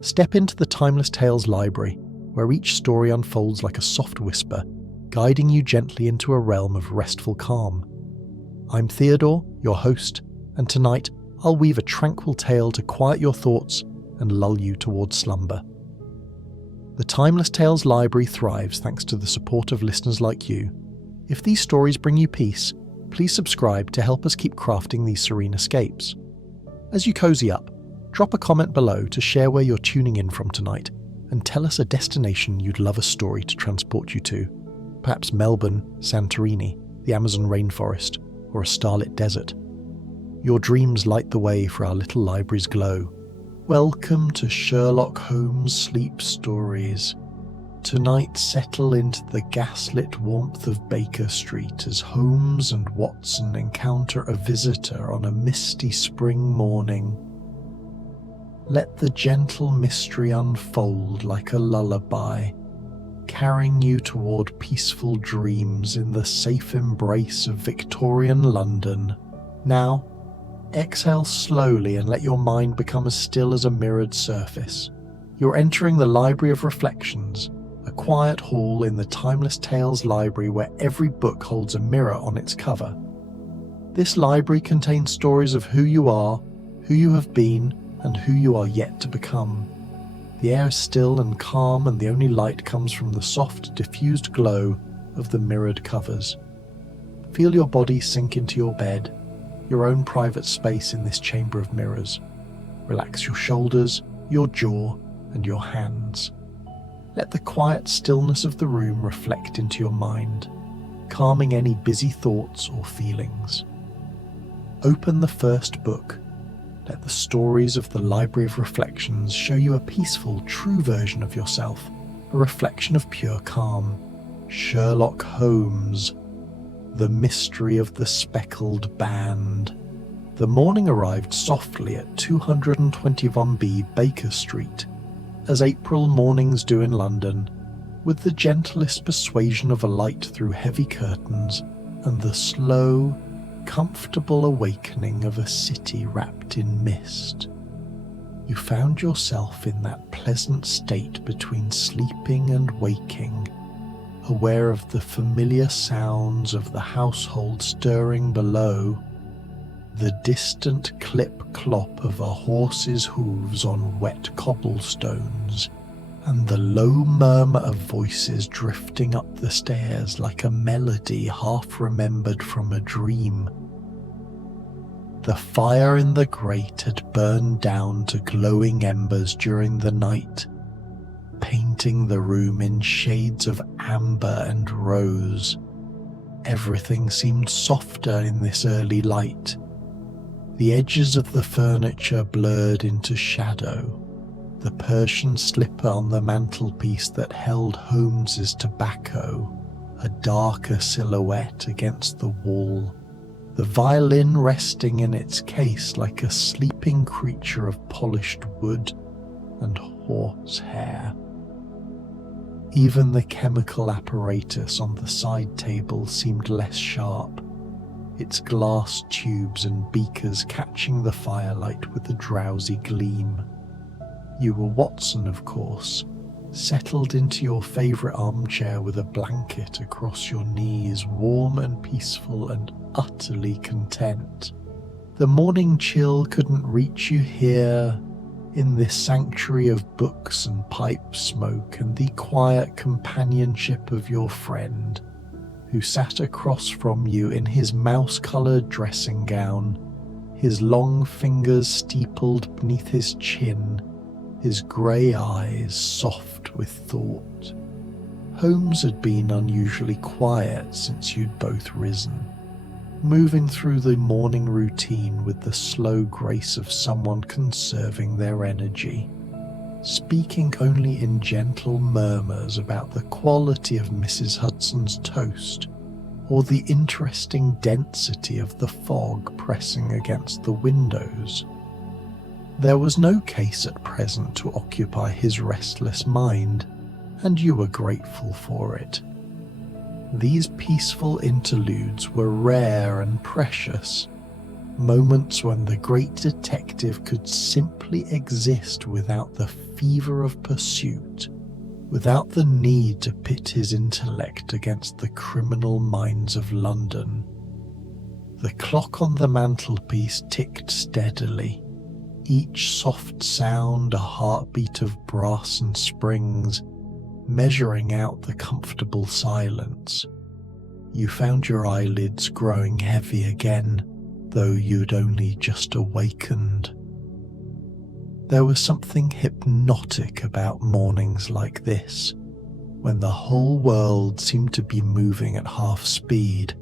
Step into the Timeless Tales library, where each story unfolds like a soft whisper, guiding you gently into a realm of restful calm. I'm Theodore, your host, and tonight I'll weave a tranquil tale to quiet your thoughts and lull you towards slumber. The Timeless Tales library thrives thanks to the support of listeners like you. If these stories bring you peace, please subscribe to help us keep crafting these serene escapes. As you cozy up, drop a comment below to share where you're tuning in from tonight, and tell us a destination you'd love a story to transport you to. Perhaps Melbourne, Santorini, the Amazon rainforest, or a starlit desert. Your dreams light the way for our little library's glow. Welcome to Sherlock Holmes Sleep Stories. Tonight settle into the gaslit warmth of Baker Street as Holmes and Watson encounter a visitor on a misty spring morning. Let the gentle mystery unfold like a lullaby, carrying you toward peaceful dreams in the safe embrace of Victorian London. Now, exhale slowly and let your mind become as still as a mirrored surface. You're entering the Library of Reflections, a quiet hall in the Timeless Tales library where every book holds a mirror on its cover. This library contains stories of who you are, who you have been, and who you are yet to become. The air is still and calm, and the only light comes from the soft, diffused glow of the mirrored covers. Feel your body sink into your bed, your own private space in this chamber of mirrors. Relax your shoulders, your jaw, and your hands. Let the quiet stillness of the room reflect into your mind, calming any busy thoughts or feelings. Open the first book. Let the stories of the Library of Reflections show you a peaceful, true version of yourself, a reflection of pure calm. Sherlock Holmes, The Mystery of the Speckled Band. The morning arrived softly at 221B Baker Street, as April mornings do in London, with the gentlest persuasion of a light through heavy curtains and the slow, comfortable awakening of a city wrapped in mist. You found yourself in that pleasant state between sleeping and waking, aware of the familiar sounds of the household stirring below, the distant clip-clop of a horse's hooves on wet cobblestones, and the low murmur of voices drifting up the stairs like a melody half remembered from a dream. The fire in the grate had burned down to glowing embers during the night, painting the room in shades of amber and rose. Everything seemed softer in this early light. The edges of the furniture blurred into shadow. The Persian slipper on the mantelpiece that held Holmes's tobacco, a darker silhouette against the wall. The violin resting in its case like a sleeping creature of polished wood and horsehair. Even the chemical apparatus on the side table seemed less sharp, its glass tubes and beakers catching the firelight with a drowsy gleam. You were Watson, of course, settled into your favourite armchair with a blanket across your knees, warm and peaceful and utterly content. The morning chill couldn't reach you here, in this sanctuary of books and pipe smoke and the quiet companionship of your friend, who sat across from you in his mouse-coloured dressing gown, his long fingers steepled beneath his chin, his grey eyes soft with thought. Holmes had been unusually quiet since you'd both risen, moving through the morning routine with the slow grace of someone conserving their energy, speaking only in gentle murmurs about the quality of Mrs. Hudson's toast, or the interesting density of the fog pressing against the windows. There was no case at present to occupy his restless mind, and you were grateful for it. These peaceful interludes were rare and precious, Moments when the great detective could simply exist without the fever of pursuit, without the need to pit his intellect against the criminal minds of London. The clock on the mantelpiece ticked steadily, each soft sound a heartbeat of brass and springs, measuring out the comfortable silence. You found your eyelids growing heavy again, though you'd only just awakened. There was something hypnotic about mornings like this, when the whole world seemed to be moving at half speed,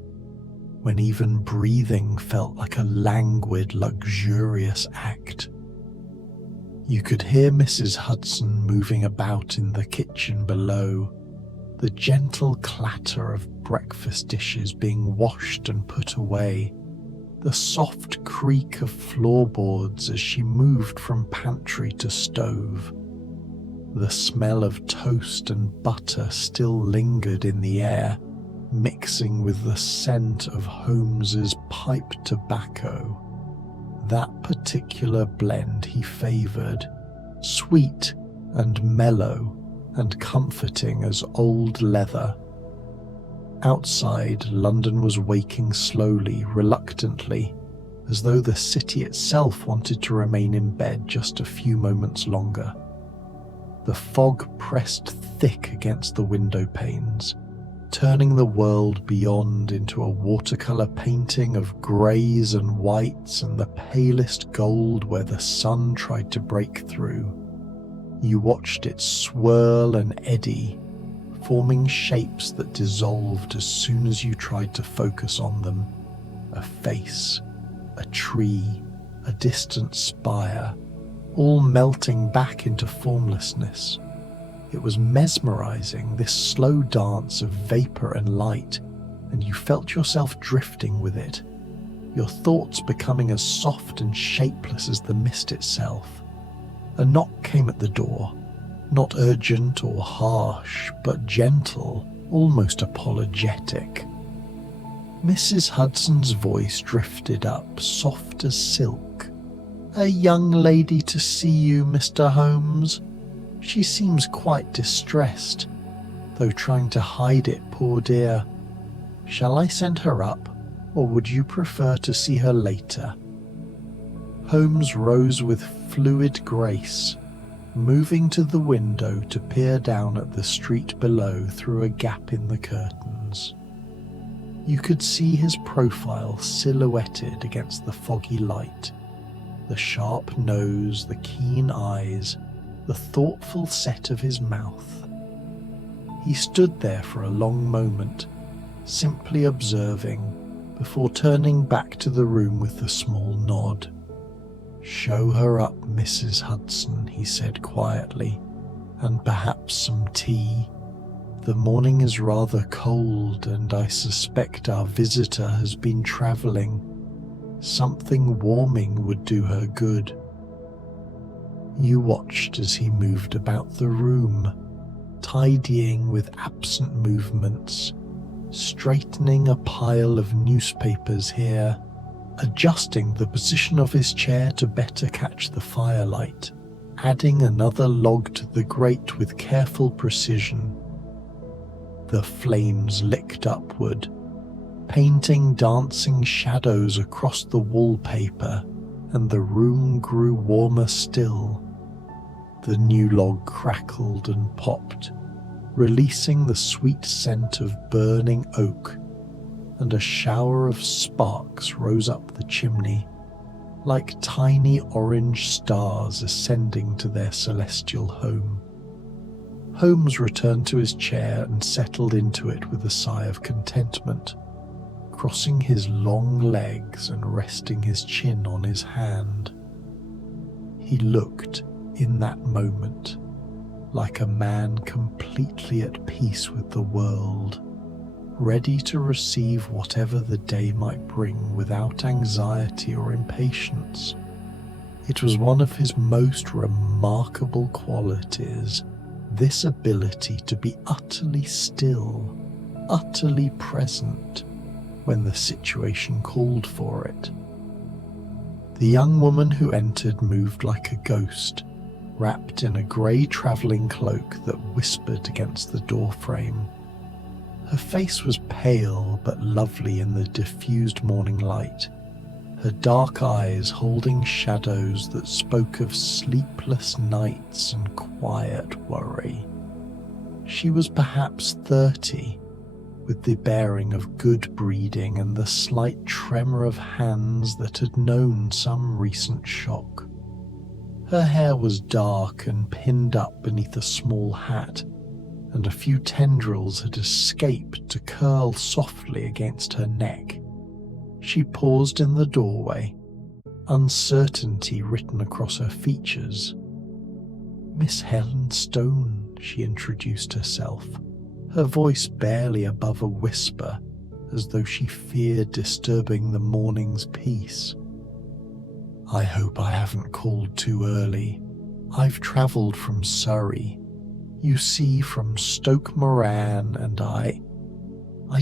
when even breathing felt like a languid, luxurious act. You could hear Mrs. Hudson moving about in the kitchen below, the gentle clatter of breakfast dishes being washed and put away, the soft creak of floorboards as she moved from pantry to stove. The smell of toast and butter still lingered in the air, mixing with the scent of Holmes's pipe tobacco. That particular blend he favoured, sweet and mellow and comforting as old leather. Outside, London was waking slowly, reluctantly, as though the city itself wanted to remain in bed just a few moments longer. The fog pressed thick against the window panes, turning the world beyond into a watercolour painting of greys and whites and the palest gold where the sun tried to break through. You watched it swirl and eddy, forming shapes that dissolved as soon as you tried to focus on them. A face, a tree, a distant spire, all melting back into formlessness. It was mesmerizing, this slow dance of vapor and light, and you felt yourself drifting with it, your thoughts becoming as soft and shapeless as the mist itself. A knock came at the door, not urgent or harsh, but gentle, almost apologetic. Mrs. Hudson's voice drifted up, soft as silk. "A young lady to see you, Mr. Holmes. She seems quite distressed, though trying to hide it, poor dear. Shall I send her up, or would you prefer to see her later?" Holmes rose with fluid grace, moving to the window to peer down at the street below through a gap in the curtains. You could see his profile silhouetted against the foggy light, the sharp nose, the keen eyes, the thoughtful set of his mouth. He stood there for a long moment, simply observing, before turning back to the room with a small nod. "Show her up, Mrs. Hudson," he said quietly, "and perhaps some tea. The morning is rather cold, and I suspect our visitor has been travelling. Something warming would do her good." You watched as he moved about the room, tidying with absent movements, straightening a pile of newspapers here, adjusting the position of his chair to better catch the firelight, adding another log to the grate with careful precision. The flames licked upward, painting dancing shadows across the wallpaper, and the room grew warmer still. The new log crackled and popped, releasing the sweet scent of burning oak, and a shower of sparks rose up the chimney, like tiny orange stars ascending to their celestial home. Holmes returned to his chair and settled into it with a sigh of contentment, crossing his long legs and resting his chin on his hand. He looked, in that moment, like a man completely at peace with the world, ready to receive whatever the day might bring without anxiety or impatience. It was one of his most remarkable qualities, this ability to be utterly still, utterly present, when the situation called for it. The young woman who entered moved like a ghost, wrapped in a grey travelling cloak that whispered against the doorframe. Her face was pale but lovely in the diffused morning light, her dark eyes holding shadows that spoke of sleepless nights and quiet worry. She was perhaps 30, with the bearing of good breeding and the slight tremor of hands that had known some recent shock. Her hair was dark and pinned up beneath a small hat, and a few tendrils had escaped to curl softly against her neck. She paused in the doorway, uncertainty written across her features. "Miss Helen Stone," she introduced herself, her voice barely above a whisper, as though she feared disturbing the morning's peace. "I hope I haven't called too early. I've travelled from Surrey. You see, from Stoke Moran, and I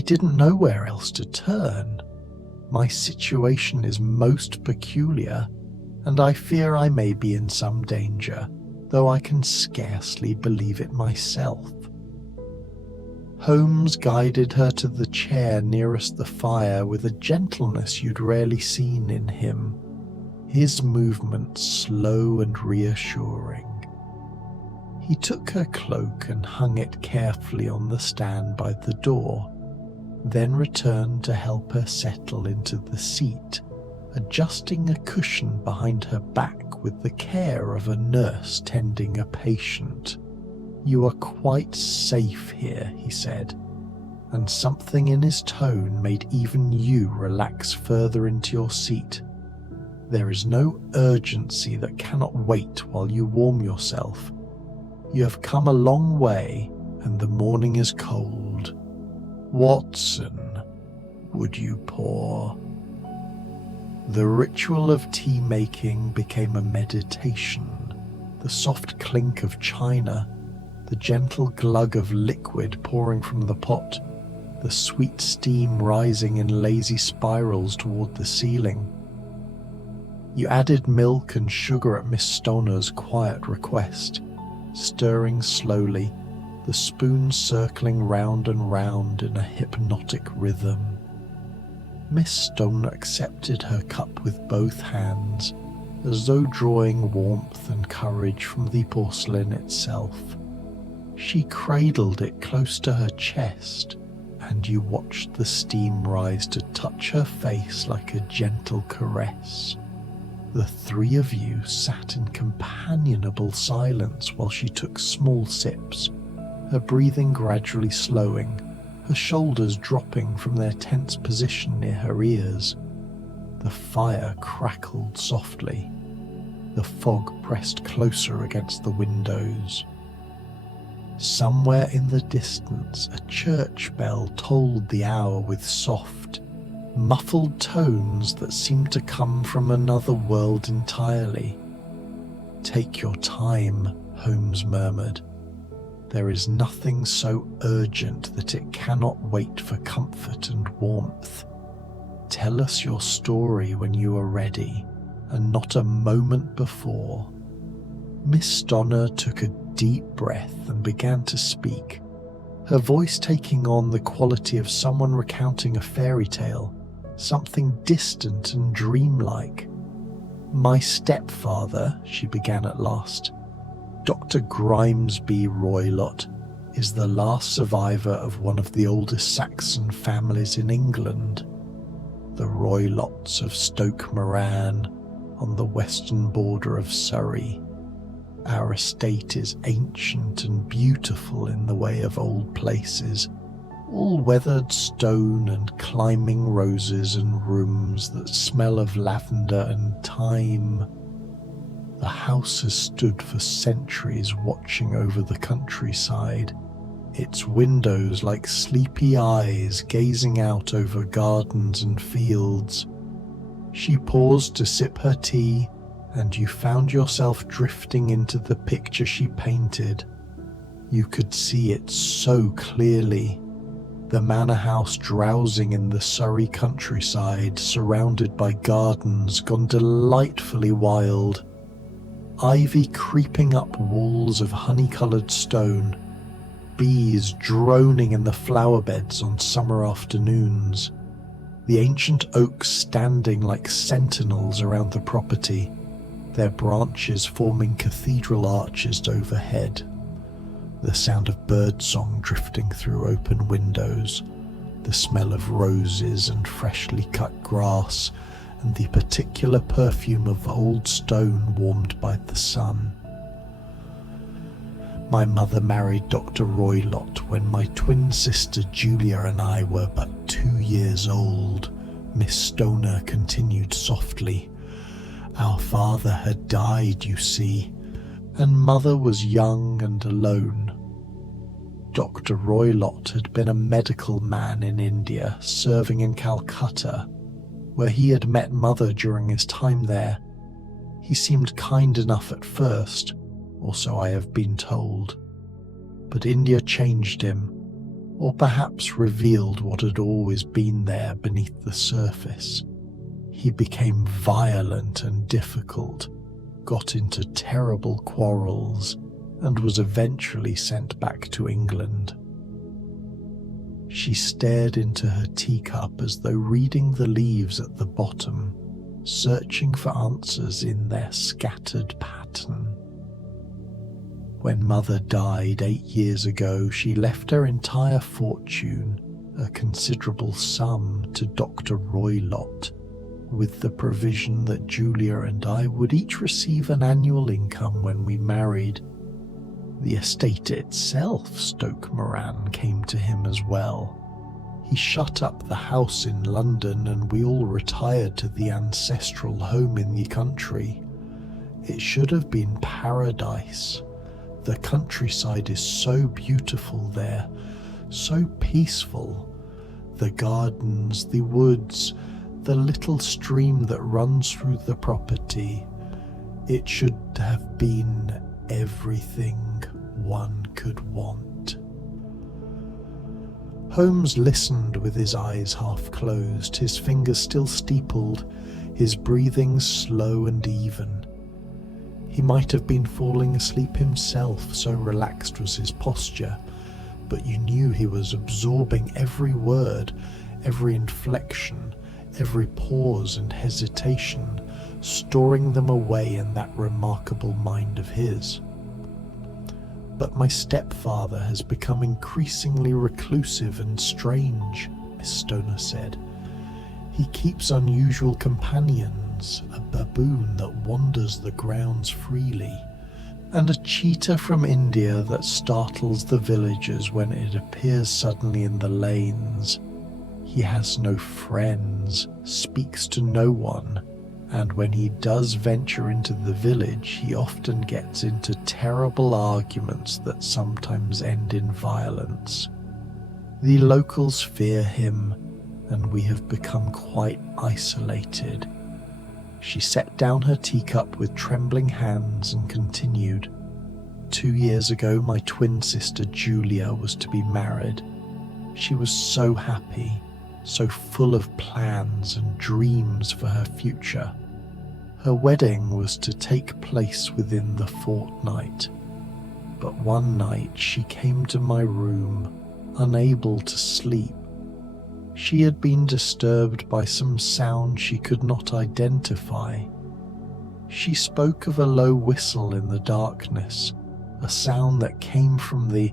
didn't know where else to turn. My situation is most peculiar, and I fear I may be in some danger, though I can scarcely believe it myself." Holmes guided her to the chair nearest the fire with a gentleness you'd rarely seen in him, his movements slow and reassuring. He took her cloak and hung it carefully on the stand by the door, then returned to help her settle into the seat, adjusting a cushion behind her back with the care of a nurse tending a patient. "You are quite safe here," he said, and something in his tone made even you relax further into your seat. "There is no urgency that cannot wait while you warm yourself. You have come a long way, and the morning is cold. Watson, would you pour?" The ritual of tea-making became a meditation. The soft clink of china, the gentle glug of liquid pouring from the pot, the sweet steam rising in lazy spirals toward the ceiling. You added milk and sugar at Miss Stoner's quiet request, stirring slowly, the spoon circling round and round in a hypnotic rhythm. Miss Stoner accepted her cup with both hands, as though drawing warmth and courage from the porcelain itself. She cradled it close to her chest, and you watched the steam rise to touch her face like a gentle caress. The three of you sat in companionable silence while she took small sips, her breathing gradually slowing, her shoulders dropping from their tense position near her ears. The fire crackled softly. The fog pressed closer against the windows. Somewhere in the distance, a church bell tolled the hour with soft, muffled tones that seemed to come from another world entirely. "Take your time," Holmes murmured. "There is nothing so urgent that it cannot wait for comfort and warmth. Tell us your story when you are ready, and not a moment before." Miss Stoner took a deep breath and began to speak, her voice taking on the quality of someone recounting a fairy tale, something distant and dreamlike. "My stepfather," she began at last, "Dr. Grimesby Roylott, is the last survivor of one of the oldest Saxon families in England, the Roylotts of Stoke Moran, on the western border of Surrey. Our estate is ancient and beautiful in the way of old places, all weathered stone and climbing roses and rooms that smell of lavender and thyme. The house has stood for centuries watching over the countryside, its windows like sleepy eyes gazing out over gardens and fields." She paused to sip her tea, and you found yourself drifting into the picture she painted. You could see it so clearly. The manor house drowsing in the Surrey countryside, surrounded by gardens gone delightfully wild. Ivy creeping up walls of honey-coloured stone, bees droning in the flower beds on summer afternoons, the ancient oaks standing like sentinels around the property, their branches forming cathedral arches overhead, the sound of birdsong drifting through open windows, the smell of roses and freshly cut grass, and the particular perfume of old stone warmed by the sun. My mother married Dr. Roylott when my twin sister Julia and I were but 2 years old, Miss Stoner continued softly. Our father had died, you see, and mother was young and alone. Dr. Roylott had been a medical man in India, serving in Calcutta, where he had met mother during his time there. He seemed kind enough at first, or so I have been told. But India changed him, or perhaps revealed what had always been there beneath the surface. He became violent and difficult, got into terrible quarrels, and was eventually sent back to England. She stared into her teacup as though reading the leaves at the bottom, searching for answers in their scattered pattern. When mother died 8 years ago, she left her entire fortune, a considerable sum, to Dr. Roylott, with the provision that Julia and I would each receive an annual income when we married. The estate itself, Stoke Moran, came to him as well. He shut up the house in London and we all retired to the ancestral home in the country. It should have been paradise. The countryside is so beautiful there, so peaceful. The gardens, the woods, the little stream that runs through the property. It should have been everything one could want. Holmes listened with his eyes half closed, his fingers still steepled, his breathing slow and even. He might have been falling asleep himself, so relaxed was his posture, but you knew he was absorbing every word, every inflection, every pause and hesitation, storing them away in that remarkable mind of his. But my stepfather has become increasingly reclusive and strange, Miss Stoner said. He keeps unusual companions, a baboon that wanders the grounds freely, and a cheetah from India that startles the villagers when it appears suddenly in the lanes. He has no friends, speaks to no one, and when he does venture into the village, he often gets into terrible arguments that sometimes end in violence. The locals fear him, and we have become quite isolated. She set down her teacup with trembling hands and continued. 2 years ago, my twin sister Julia was to be married. She was so happy, so full of plans and dreams for her future. Her wedding was to take place within the fortnight, but one night she came to my room, unable to sleep. She had been disturbed by some sound she could not identify. She spoke of a low whistle in the darkness, a sound that came from the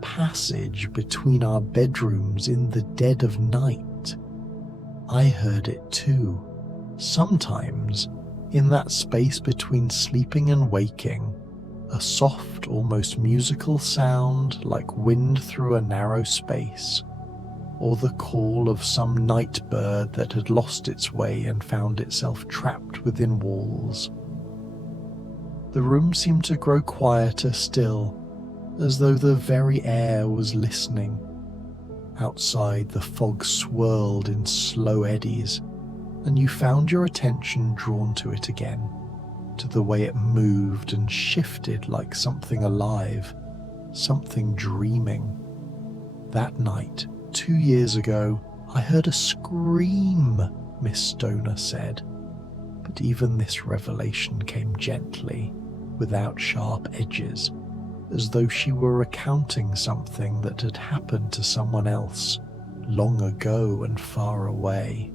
passage between our bedrooms in the dead of night. I heard it too, sometimes, in that space between sleeping and waking, a soft, almost musical sound like wind through a narrow space, or the call of some night bird that had lost its way and found itself trapped within walls. The room seemed to grow quieter still, as though the very air was listening. Outside, the fog swirled in slow eddies, and you found your attention drawn to it again, to the way it moved and shifted like something alive, something dreaming. That night, 2 years ago, I heard a scream," Miss Stoner said. But even this revelation came gently, without sharp edges, as though she were recounting something that had happened to someone else, long ago and far away.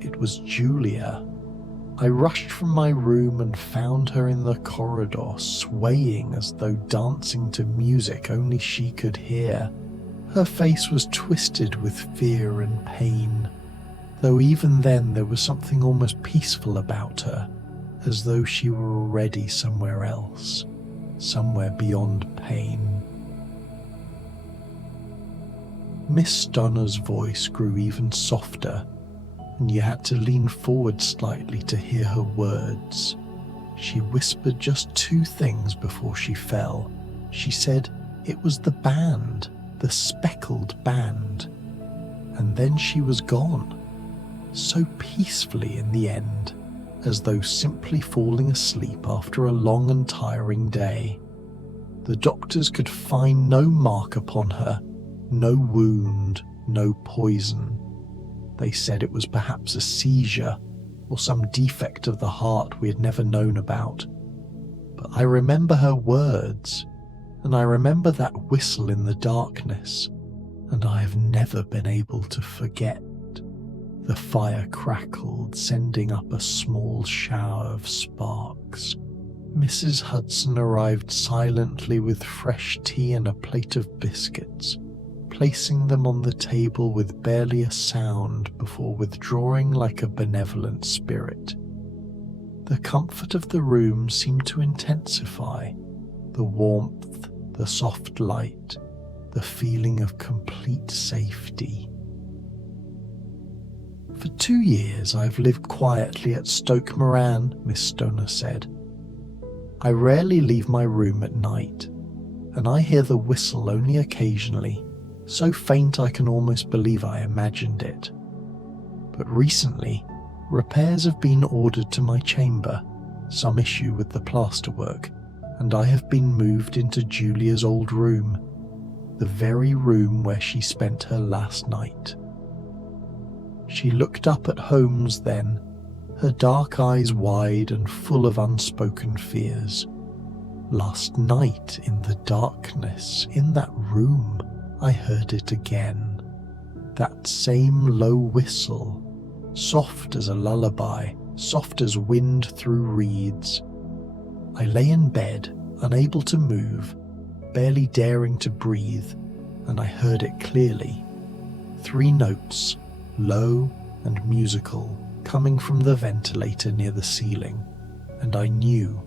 It was Julia. I rushed from my room and found her in the corridor, swaying as though dancing to music only she could hear. Her face was twisted with fear and pain, though even then there was something almost peaceful about her, as though she were already somewhere else, somewhere beyond pain. Miss Stoner's voice grew even softer, and you had to lean forward slightly to hear her words. She whispered just 2 things before she fell. She said it was the band, the Speckled Band, and then she was gone, so peacefully in the end, as though simply falling asleep after a long and tiring day. The doctors could find no mark upon her, no wound, no poison. They said it was perhaps a seizure or some defect of the heart we had never known about. But I remember her words, and I remember that whistle in the darkness, and I have never been able to forget. The fire crackled, sending up a small shower of sparks. Mrs. Hudson arrived silently with fresh tea and a plate of biscuits, placing them on the table with barely a sound before withdrawing like a benevolent spirit. The comfort of the room seemed to intensify, the warmth, the soft light, the feeling of complete safety. "For 2 years I've lived quietly at Stoke Moran," Miss Stoner said. "I rarely leave my room at night, and I hear the whistle only occasionally, so faint I can almost believe I imagined it. But recently, repairs have been ordered to my chamber, some issue with the plasterwork, and I have been moved into Julia's old room, the very room where she spent her last night." She looked up at Holmes then, her dark eyes wide and full of unspoken fears. "Last night, in the darkness, in that room, I heard it again. That same low whistle, soft as a lullaby, soft as wind through reeds. I lay in bed, unable to move, barely daring to breathe, and I heard it clearly. 3 notes, low and musical, coming from the ventilator near the ceiling, and I knew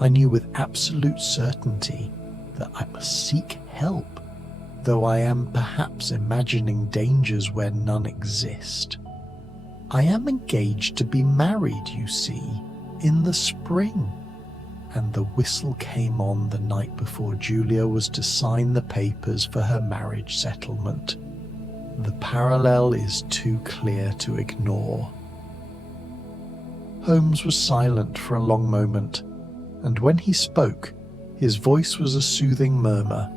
with absolute certainty that I must seek help, though I am perhaps imagining dangers where none exist. I am engaged to be married, you see, in the spring." And the whistle came on the night before Julia was to sign the papers for her marriage settlement. The parallel is too clear to ignore. Holmes was silent for a long moment, and when he spoke, his voice was a soothing murmur,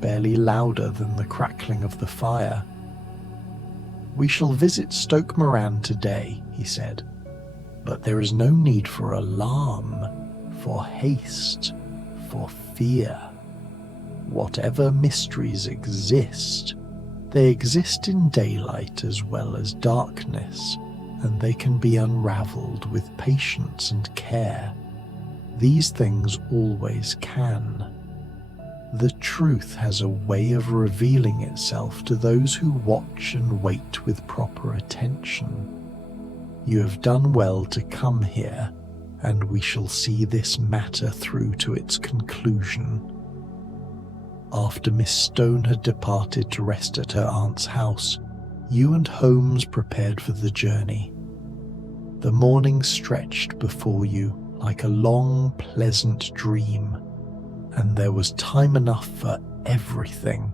barely louder than the crackling of the fire. "We shall visit Stoke Moran today," he said, "but there is no need for alarm, for haste, for fear. Whatever mysteries exist, they exist in daylight as well as darkness, and they can be unravelled with patience and care. These things always can. The truth has a way of revealing itself to those who watch and wait with proper attention. You have done well to come here, and we shall see this matter through to its conclusion." After Miss Stone had departed to rest at her aunt's house, you and Holmes prepared for the journey. The morning stretched before you like a long, pleasant dream, and there was time enough for everything.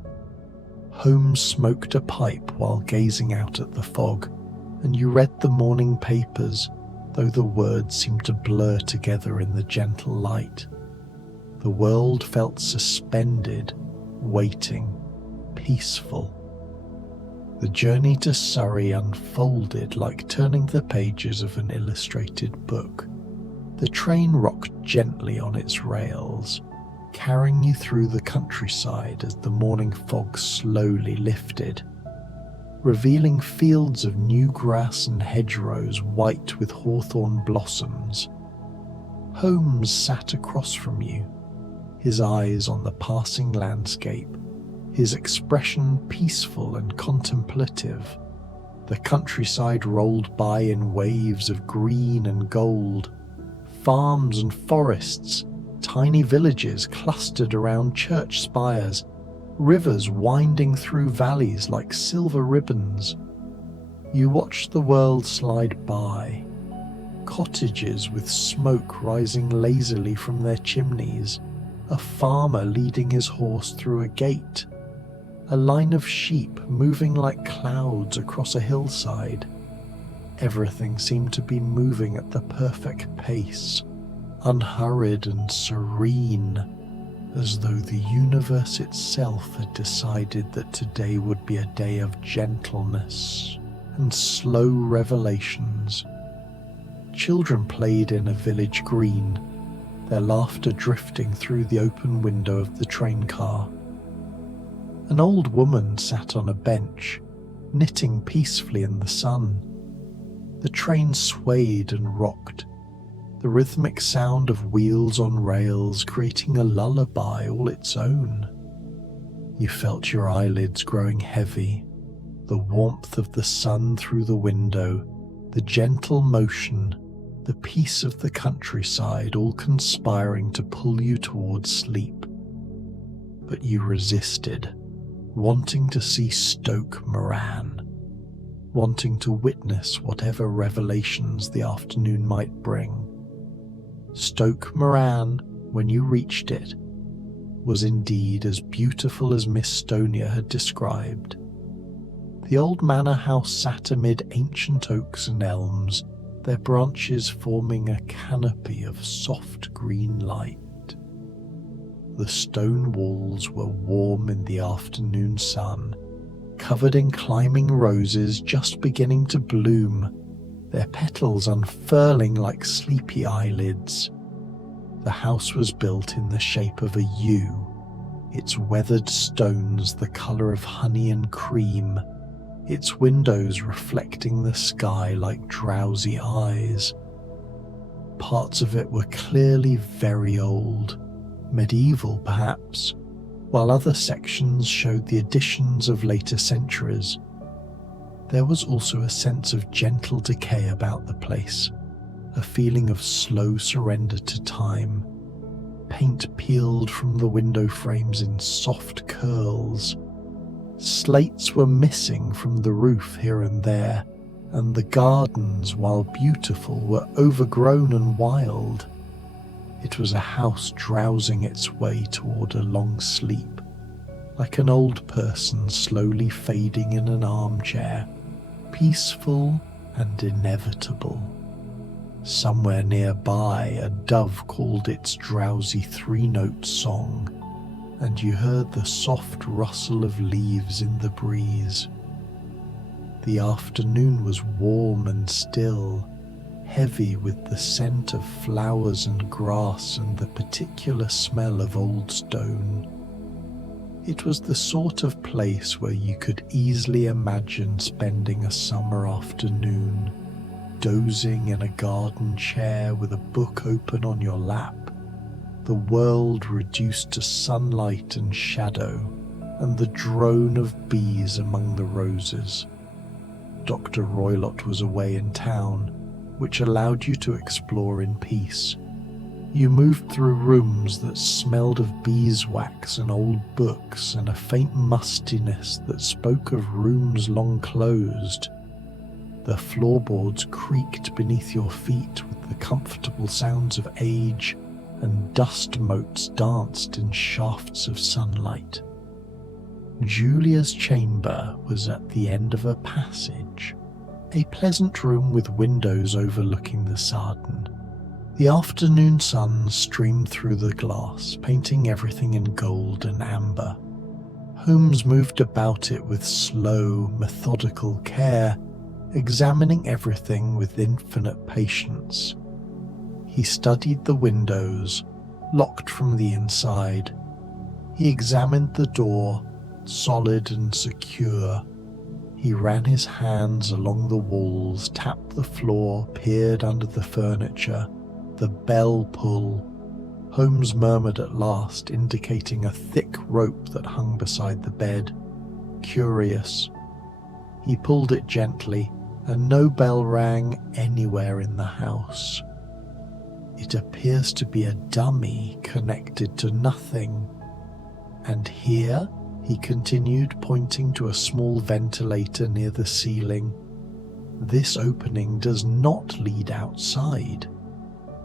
Holmes smoked a pipe while gazing out at the fog, and you read the morning papers, though the words seemed to blur together in the gentle light. The world felt suspended, waiting, peaceful, The journey to Surrey unfolded like turning the pages of an illustrated book. The train rocked gently on its rails, carrying you through the countryside as the morning fog slowly lifted, revealing fields of new grass and hedgerows white with hawthorn blossoms. Holmes sat across from you, his eyes on the passing landscape, his expression peaceful and contemplative. The countryside rolled by in waves of green and gold, farms and forests, tiny villages clustered around church spires, rivers winding through valleys like silver ribbons. You watched the world slide by, cottages with smoke rising lazily from their chimneys, a farmer leading his horse through a gate, a line of sheep moving like clouds across a hillside. Everything seemed to be moving at the perfect pace, unhurried and serene, as though the universe itself had decided that today would be a day of gentleness and slow revelations. Children played in a village green, their laughter drifting through the open window of the train car. An old woman sat on a bench, knitting peacefully in the sun. The train swayed and rocked, the rhythmic sound of wheels on rails creating a lullaby all its own. You felt your eyelids growing heavy, the warmth of the sun through the window, the gentle motion, the peace of the countryside all conspiring to pull you towards sleep. But you resisted, wanting to see Stoke Moran, wanting to witness whatever revelations the afternoon might bring. Stoke Moran, when you reached it, was indeed as beautiful as Miss Stonia had described. The old manor house sat amid ancient oaks and elms, their branches forming a canopy of soft green light. The stone walls were warm in the afternoon sun, covered in climbing roses just beginning to bloom, their petals unfurling like sleepy eyelids. The house was built in the shape of a U, its weathered stones the colour of honey and cream, its windows reflecting the sky like drowsy eyes. Parts of it were clearly very old, medieval perhaps, while other sections showed the additions of later centuries. There was also a sense of gentle decay about the place, a feeling of slow surrender to time. Paint peeled from the window frames in soft curls. Slates were missing from the roof here and there, and the gardens, while beautiful, were overgrown and wild. It was a house drowsing its way toward a long sleep, like an old person slowly fading in an armchair, peaceful and inevitable. Somewhere nearby, a dove called its drowsy three-note song, and you heard the soft rustle of leaves in the breeze. The afternoon was warm and still, heavy with the scent of flowers and grass and the particular smell of old stone. It was the sort of place where you could easily imagine spending a summer afternoon, dozing in a garden chair with a book open on your lap, the world reduced to sunlight and shadow, and the drone of bees among the roses. Dr. Roylott was away in town, which allowed you to explore in peace. You moved through rooms that smelled of beeswax and old books and a faint mustiness that spoke of rooms long closed. The floorboards creaked beneath your feet with the comfortable sounds of age, and dust motes danced in shafts of sunlight. Julia's chamber was at the end of a passage, a pleasant room with windows overlooking the Sarden. The afternoon sun streamed through the glass, painting everything in gold and amber. Holmes moved about it with slow, methodical care, examining everything with infinite patience. He studied the windows, locked from the inside. He examined the door, solid and secure. He ran his hands along the walls, tapped the floor, peered under the furniture. The bell pull. Holmes murmured at last, indicating a thick rope that hung beside the bed. Curious. He pulled it gently, and no bell rang anywhere in the house. It appears to be a dummy connected to nothing. And here, he continued, pointing to a small ventilator near the ceiling, this opening does not lead outside.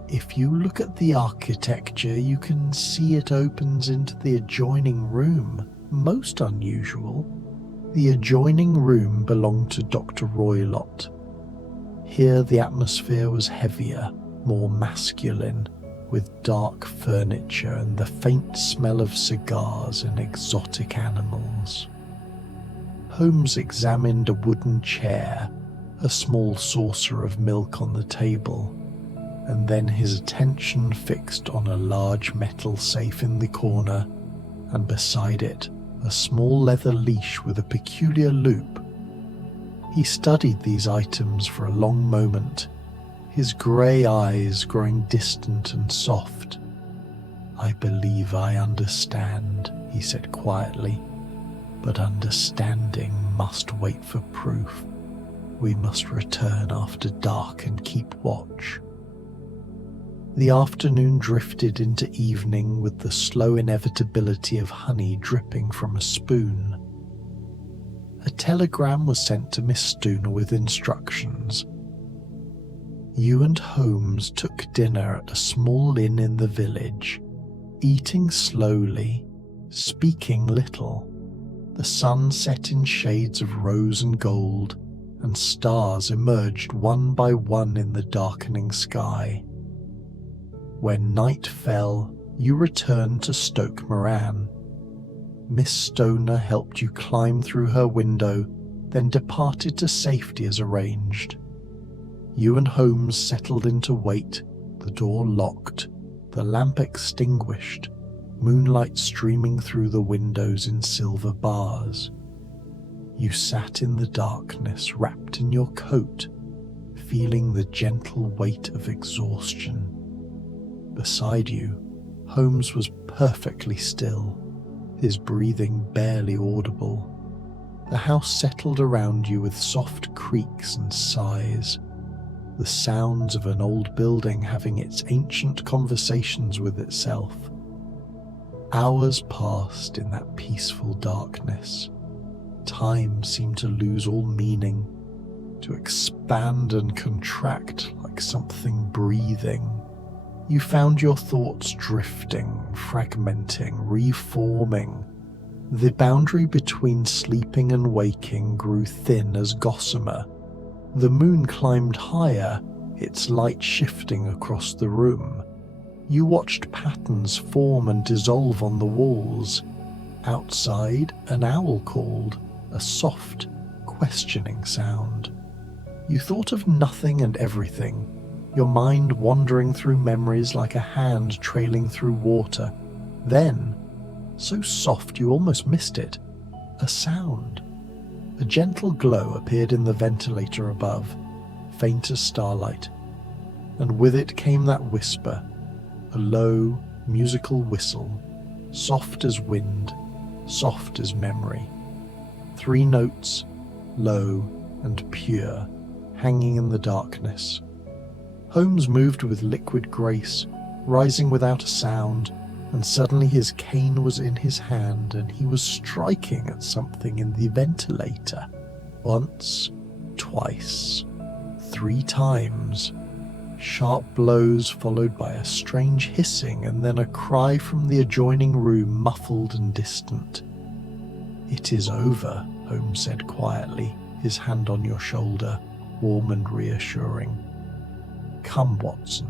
If you look at the architecture, you can see it opens into the adjoining room. Most unusual. The adjoining room belonged to Dr. Roylott. Here the atmosphere was heavier, more masculine, with dark furniture and the faint smell of cigars and exotic animals. Holmes examined a wooden chair, a small saucer of milk on the table, and then his attention fixed on a large metal safe in the corner, and beside it a small leather leash with a peculiar loop. He studied these items for a long moment, his grey eyes growing distant and soft. "I believe I understand," he said quietly, "but understanding must wait for proof. We must return after dark and keep watch." The afternoon drifted into evening with the slow inevitability of honey dripping from a spoon. A telegram was sent to Miss Stoner with instructions. You and Holmes took dinner at a small inn in the village, eating slowly, speaking little. The sun set in shades of rose and gold, and stars emerged one by one in the darkening sky. When night fell, you returned to Stoke Moran. Miss Stoner helped you climb through her window, then departed to safety as arranged. You and Holmes settled into wait, the door locked, the lamp extinguished, moonlight streaming through the windows in silver bars. You sat in the darkness, wrapped in your coat, feeling the gentle weight of exhaustion. Beside you, Holmes was perfectly still, his breathing barely audible. The house settled around you with soft creaks and sighs, the sounds of an old building having its ancient conversations with itself. Hours passed in that peaceful darkness. Time seemed to lose all meaning, to expand and contract like something breathing. You found your thoughts drifting, fragmenting, reforming. The boundary between sleeping and waking grew thin as gossamer. The moon climbed higher, its light shifting across the room. You watched patterns form and dissolve on the walls. Outside, an owl called, a soft, questioning sound. You thought of nothing and everything, your mind wandering through memories like a hand trailing through water. Then, so soft you almost missed it, a sound. A gentle glow appeared in the ventilator above, faint as starlight, and with it came that whisper, a low, musical whistle, soft as wind, soft as memory. 3 notes, low and pure, hanging in the darkness. Holmes moved with liquid grace, rising without a sound, and suddenly his cane was in his hand and he was striking at something in the ventilator. Once, twice, 3 times. Sharp blows followed by a strange hissing and then a cry from the adjoining room, muffled and distant. "It is over," Holmes said quietly, his hand on your shoulder, warm and reassuring. "Come, Watson,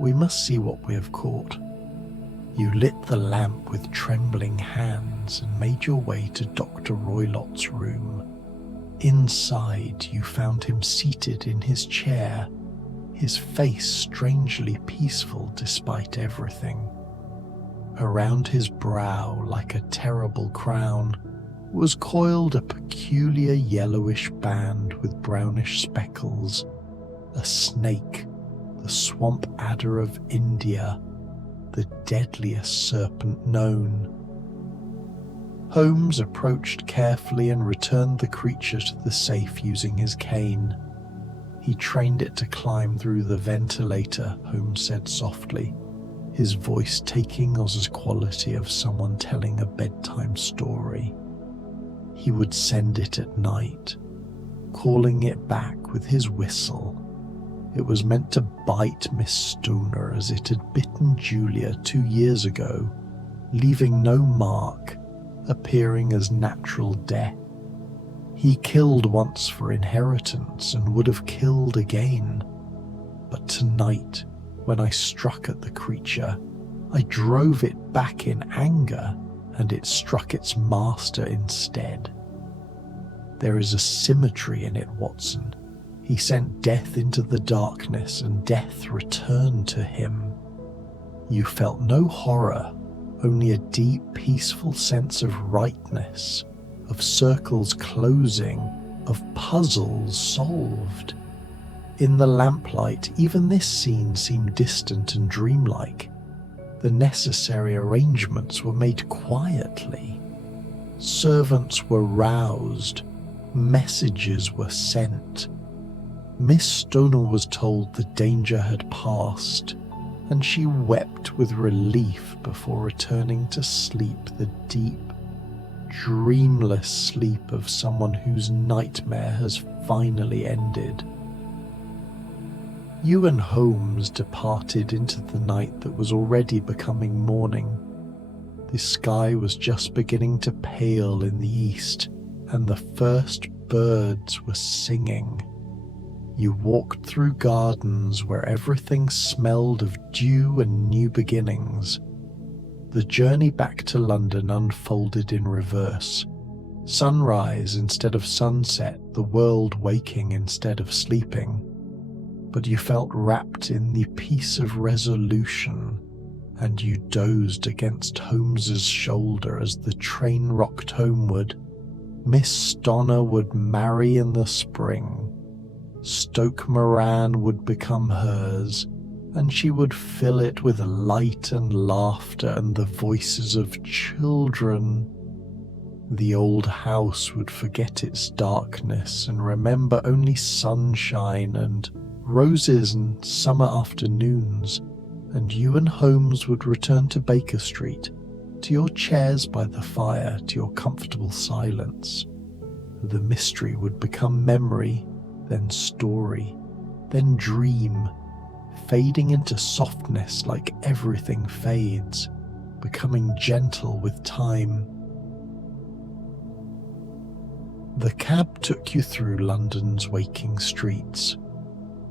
we must see what we have caught." You lit the lamp with trembling hands and made your way to Dr. Roylott's room. Inside, you found him seated in his chair, his face strangely peaceful despite everything. Around his brow, like a terrible crown, was coiled a peculiar yellowish band with brownish speckles, a snake, the swamp adder of India, the deadliest serpent known. Holmes approached carefully and returned the creature to the safe using his cane. He trained it to climb through the ventilator, Holmes said softly, his voice taking Oz's quality of someone telling a bedtime story. He would send it at night, calling it back with his whistle. It was meant to bite Miss Stoner as it had bitten Julia 2 years ago, leaving no mark, appearing as natural death. He killed once for inheritance and would have killed again. But tonight, when I struck at the creature, I drove it back in anger, and it struck its master instead. There is a symmetry in it, Watson. He sent death into the darkness, and death returned to him. You felt no horror, only a deep, peaceful sense of rightness, of circles closing, of puzzles solved. In the lamplight, even this scene seemed distant and dreamlike. The necessary arrangements were made quietly. Servants were roused. Messages were sent. Miss Stoner was told the danger had passed, and she wept with relief before returning to sleep, the deep, dreamless sleep of someone whose nightmare has finally ended. You and Holmes departed into the night that was already becoming morning. The sky was just beginning to pale in the east, and the first birds were singing. You walked through gardens where everything smelled of dew and new beginnings. The journey back to London unfolded in reverse. Sunrise instead of sunset, the world waking instead of sleeping. But you felt wrapped in the peace of resolution, and you dozed against Holmes's shoulder as the train rocked homeward. Miss Stoner would marry in the spring. Stoke Moran would become hers, and she would fill it with light and laughter and the voices of children. The old house would forget its darkness and remember only sunshine and roses and summer afternoons, and you and Holmes would return to Baker Street, to your chairs by the fire, to your comfortable silence. The mystery would become memory, then story, then dream, fading into softness like everything fades, becoming gentle with time. The cab took you through London's waking streets.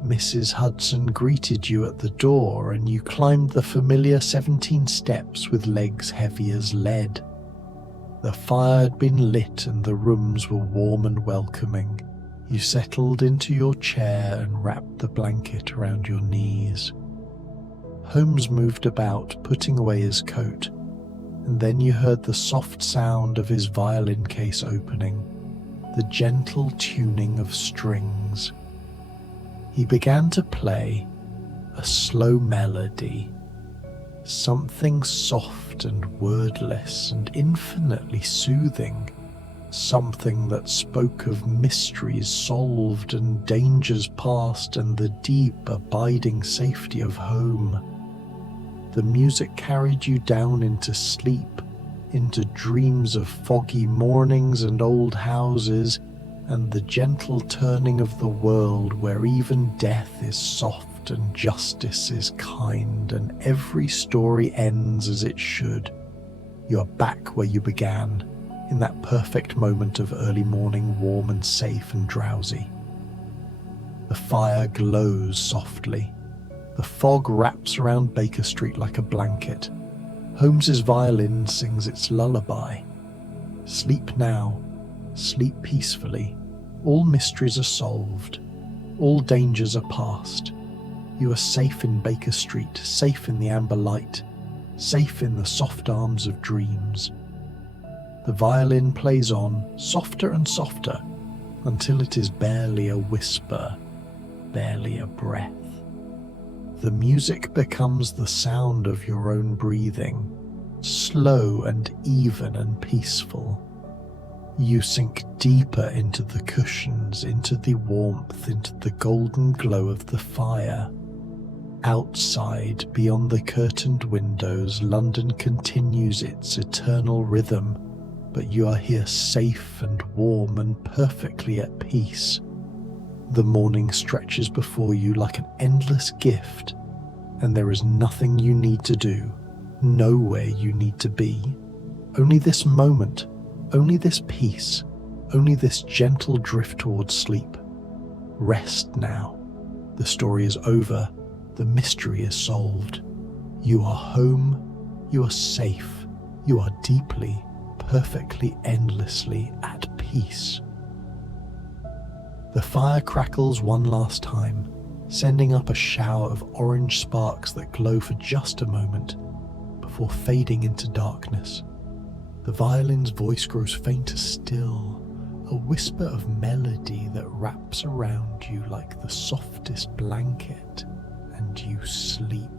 Mrs. Hudson greeted you at the door, and you climbed the familiar 17 steps with legs heavy as lead. The fire had been lit and the rooms were warm and welcoming. You settled into your chair and wrapped the blanket around your knees. Holmes moved about, putting away his coat, and then you heard the soft sound of his violin case opening, the gentle tuning of strings. He began to play a slow melody, something soft and wordless and infinitely soothing, something that spoke of mysteries solved and dangers past and the deep, abiding safety of home. The music carried you down into sleep, into dreams of foggy mornings and old houses, and the gentle turning of the world where even death is soft and justice is kind and every story ends as it should. You are back where you began, in that perfect moment of early morning, warm and safe and drowsy. The fire glows softly. The fog wraps around Baker Street like a blanket. Holmes's violin sings its lullaby. Sleep now, sleep peacefully. All mysteries are solved. All dangers are past. You are safe in Baker Street, safe in the amber light, safe in the soft arms of dreams. The violin plays on, softer and softer, until it is barely a whisper, barely a breath. The music becomes the sound of your own breathing, slow and even and peaceful. You sink deeper into the cushions, into the warmth, into the golden glow of the fire. Outside, beyond the curtained windows, London continues its eternal rhythm, but you are here safe and warm and perfectly at peace. The morning stretches before you like an endless gift, and there is nothing you need to do, nowhere you need to be. Only this moment, only this peace, only this gentle drift towards sleep. Rest now. The story is over. The mystery is solved. You are home. You are safe. You are deeply, perfectly, endlessly at peace. The fire crackles one last time, sending up a shower of orange sparks that glow for just a moment before fading into darkness. The violin's voice grows fainter still, a whisper of melody that wraps around you like the softest blanket, and you sleep.